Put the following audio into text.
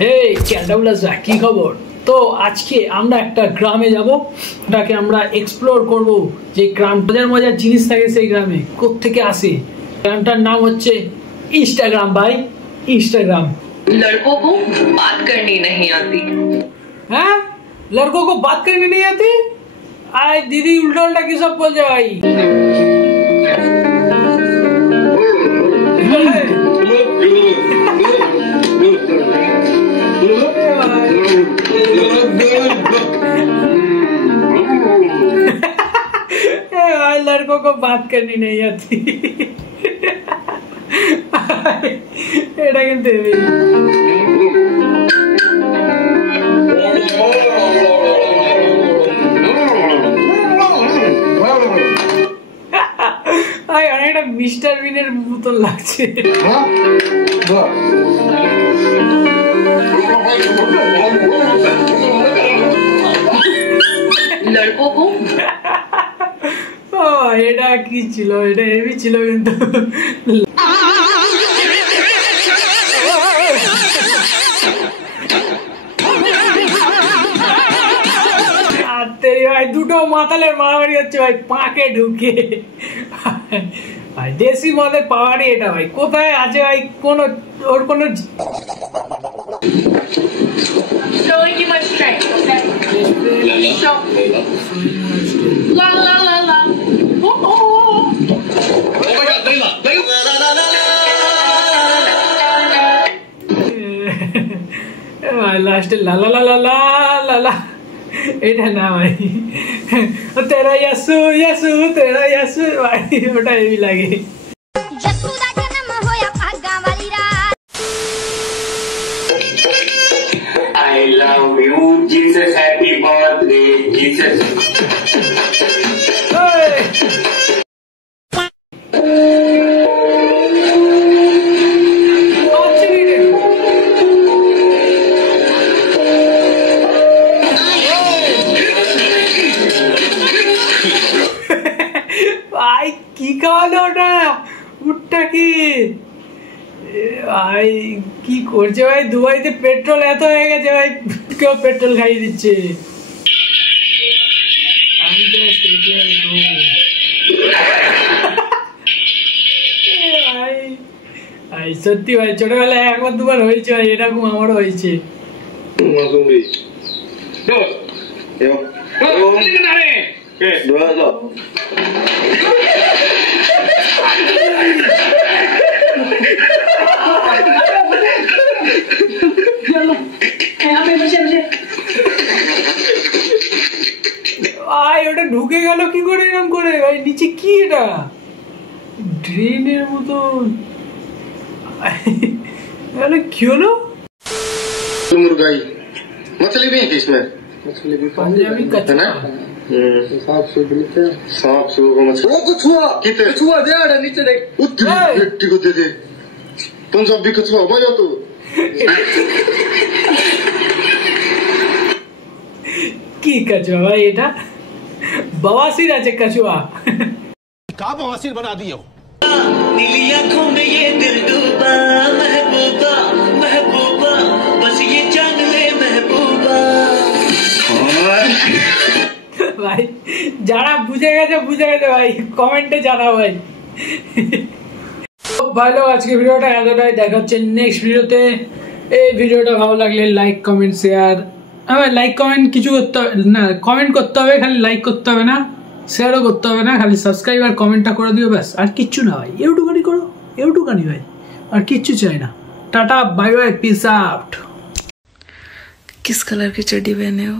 হে ক্যান্ডাবলাসরা কি খবর? তো আজকে আমরা একটা গ্রামে যাব, ওটাকে আমরা এক্সপ্লোর করব। যে গ্রাম মজার মজার জিনিস থাকে সেই গ্রামে কোত্থেকে আসে। গ্রামটার নাম হচ্ছে इंस्टाग्राम भाई, इंस्टाग्राम। लड़कों को बात करनी नहीं आती। हैं? लड़कों को बात करनी नहीं आती? आए दीदी उल्टा उल्टा की सब बोल जाए भाई। भाई लड़कों को बात करनी नहीं आती। এটা কিন্তু অনেকটা মিস্টার বিনের মতন লাগছে। এটা কি ছিল? এটা হেভি ছিল কিন্তু। ভাই দুটো মাতালের মারামারি হচ্ছে ভাই পাকে ঢুকে। ভাই দেশি মদের পাওয়ারই এটা ভাই। কোথায় আছে ভাই কোন ওর কোন লাস্টে লালা লালা লালা এটা না ভাই। তেরা ইয়াসু ইয়াসু তেরা ইয়াসু ভাই ওটা হেভি লাগে। I love you Jesus, happy birthday Jesus। ভাই কি খাওয়ালো ওটা? উঠটা কি ভাই কি করছে ভাই? দুবাইতে পেট্রোল এত হয়ে গেছে ভাই, কেউ পেট্রোল খাইয়ে দিচ্ছে। ভাই সত্যি ভাই ছোটবেলায় একবার দুবার হয়েছে ভাই, এরকম আমারও হয়েছে। ভাই ওটা ঢুকে গেল কি করে এরকম করে? ভাই নিচে কি এটা? ড্রেনের মতন কি হলো? मुर्गाई मछली भी है कि इसमें? मछली भी पंजाबी कचरा सांप सूप मछली। वो कछुआ कितने? कछुआ दे आड़ा नीचे देख। मिट्टी को दे दे। पंजाबी कछुआ भाई तो কি कछुआ भाई? এটা बवासीर আছে कछुआ। का बवासीर बना दियो? नीली आंखों में ये दिल डूबा, महबूबा महबूबा बस ये जान ले महबूबा। ভাই যারা বুঝে গেছে ভাই কমেন্টে জানাও ভাই। ভালো আজকে ভিডিওটা এতটাই, দেখা হচ্ছে নেক্সট ভিডিওতে। এই ভিডিওটা ভালো লাগলে লাইক কমেন্ট শেয়ার, আমার লাইক কমেন্ট কিছু করতে হবে না, কমেন্ট করতে হবে খালি, লাইক করতে হবে না, শেয়ারও করতে হবে না, খালি সাবস্ক্রাইব আর কমেন্টটা করে দিও ব্যাস। আর কিচ্ছু না ভাই, এটুকানি করো, এটুকানি ভাই, আর কিচ্ছু চাই না। Tata bye bye peace out. किस कलर की चड्डी पहने हो?